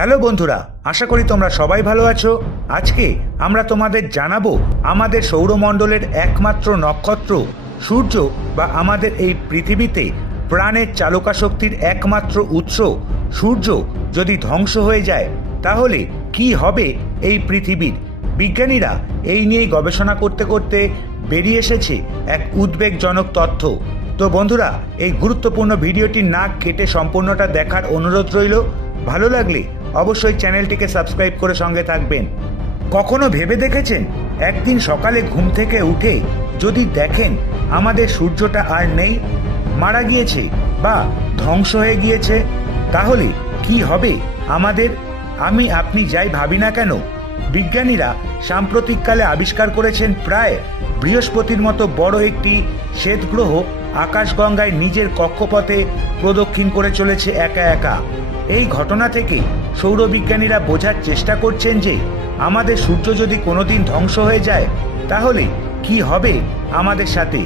Hello বন্ধুরা, আশা করি তোমরা সবাই ভালো আছো। আজকে আমরা তোমাদের জানাব আমাদের সৌরমণ্ডলের একমাত্র নক্ষত্র, সূর্য বা আমাদের এই পৃথিবীতে প্রাণের চালকা শক্তির একমাত্র উৎস, সূর্য যদি ধ্বংস হয়ে যায়, তাহলে কি হবে এই পৃথিবীর? বিজ্ঞানীরা এই নিয়েই গবেষণা করতে করতে বেরিয়ে এসেছে এক উদ্বেগজনক তথ্য। তো বন্ধুরা, এই গুরুত্বপূর্ণ ভিডিওটি না কেটে সম্পূর্ণটা দেখার অনুরোধ রইল। ভালো লাগলে অবশ্যই চ্যানেলটিকে সাবস্ক্রাইব করে সঙ্গে থাকবেন। কখনো ভেবে দেখেছেন? একদিন সকালে ঘুম থেকে উঠে যদি দেখেন আমাদের সূর্যটা আর নেই, মারা গিয়েছে বা ধ্বংস হয়ে গিয়েছে, তাহলে কি হবে? আমাদের, আমি, আপনি যাই ভাবি না কেন? বিজ্ঞানীরা সাম্প্রতিককালে আবিষ্কার করেছেন প্রায় বৃহস্পতির মতো বড় একটি শ্বেতগ্রহ আকাশগঙ্গায় নিজের কক্ষপথে প্রদক্ষিণ করে চলেছে একা একা। এই ঘটনা থেকে সৌরবিজ্ঞানীরা বোঝার চেষ্টা করছেন যে, আমাদের সূর্য যদি কোনোদিন ধ্বংস হয়ে যায়, তাহলে কি হবে আমাদের সাথে?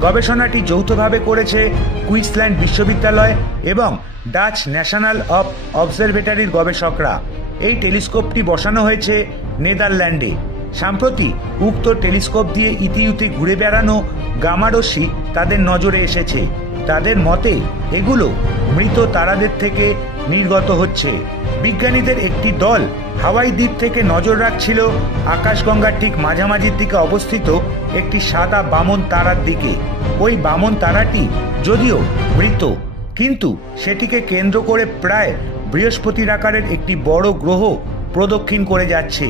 গবেষণাটি যৌথভাবে করেছে কুইন্সল্যান্ড বিশ্ববিদ্যালয় এবং ডাচ ন্যাশনাল অফ অবজারভেটারির গবেষকরা। এই টেলিস্কোপটি বসানো হয়েছে নেদারল্যান্ডে। সম্প্রতি উক্ত টেলিস্কোপ দিয়ে ইতিউতি ঘুরে বেড়ানো গামারস্যি তাদের নজরে এসেছে। তাদের মতে, এগুলো মৃত তারাদের থেকে নির্গত হচ্ছে। বিজ্ঞানীদের একটি দল হাওয়াই দ্বীপ থেকে নজর রাখছিল আকাশগঙ্গার ঠিক মাঝামাঝির দিকে অবস্থিত একটি সাদা বামন তারার দিকে। ওই বামন তারাটি যদিও মৃত, কিন্তু সেটিকে কেন্দ্র করে প্রায় বৃহস্পতির আকারের একটি বড় গ্রহ প্রদক্ষিণ করে যাচ্ছে।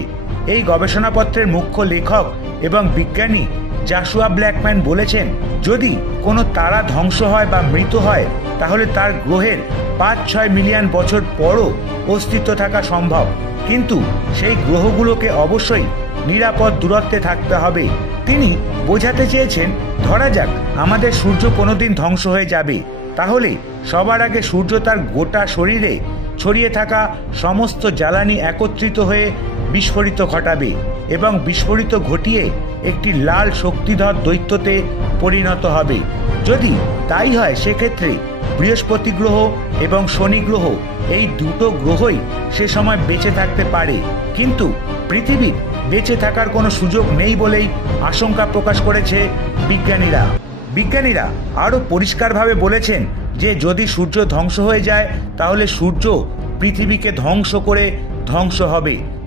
এই গবেষণাপত্রের মুখ্য লেখক এবং বিজ্ঞানী জাসুয়া ব্ল্যাকম্যান বলেছেন, যদি কোনো তারা ধ্বংস হয় বা মৃত হয়, তাহলে তার গ্রহের পাঁচ ছয় মিলিয়ন বছর পরও অস্তিত্ব থাকা সম্ভব। কিন্তু সেই গ্রহগুলোকে অবশ্যই নিরাপদ দূরত্বে থাকতে হবে। তিনি বোঝাতে চেয়েছেন, ধরা যাক আমাদের সূর্য কোনোদিন ধ্বংস হয়ে যাবে। তাহলে সবার আগে সূর্য তার গোটা শরীরে ছড়িয়ে থাকা সমস্ত জ্বালানি একত্রিত হয়ে বিস্ফোরিত ঘটাবে এবং বিস্ফোরিত ঘটিয়ে একটি লাল শক্তিধর দৈত্যতে পরিণত হবে। যদি তাই হয়, সেক্ষেত্রে বৃহস্পতি গ্রহ এবং শনি গ্রহ এই দুটো গ্রহই সে সময় বেঁচে থাকতে পারে। কিন্তু পৃথিবীর বেঁচে থাকার কোনো সুযোগ নেই বলেই আশঙ্কা প্রকাশ করেছে বিজ্ঞানীরা। বিজ্ঞানীরা আরও পরিষ্কারভাবে বলেছেন যে, যদি সূর্য ধ্বংস হয়ে যায়, তাহলে সূর্য পৃথিবীকে ধ্বংস করে ধ্বংস হবে।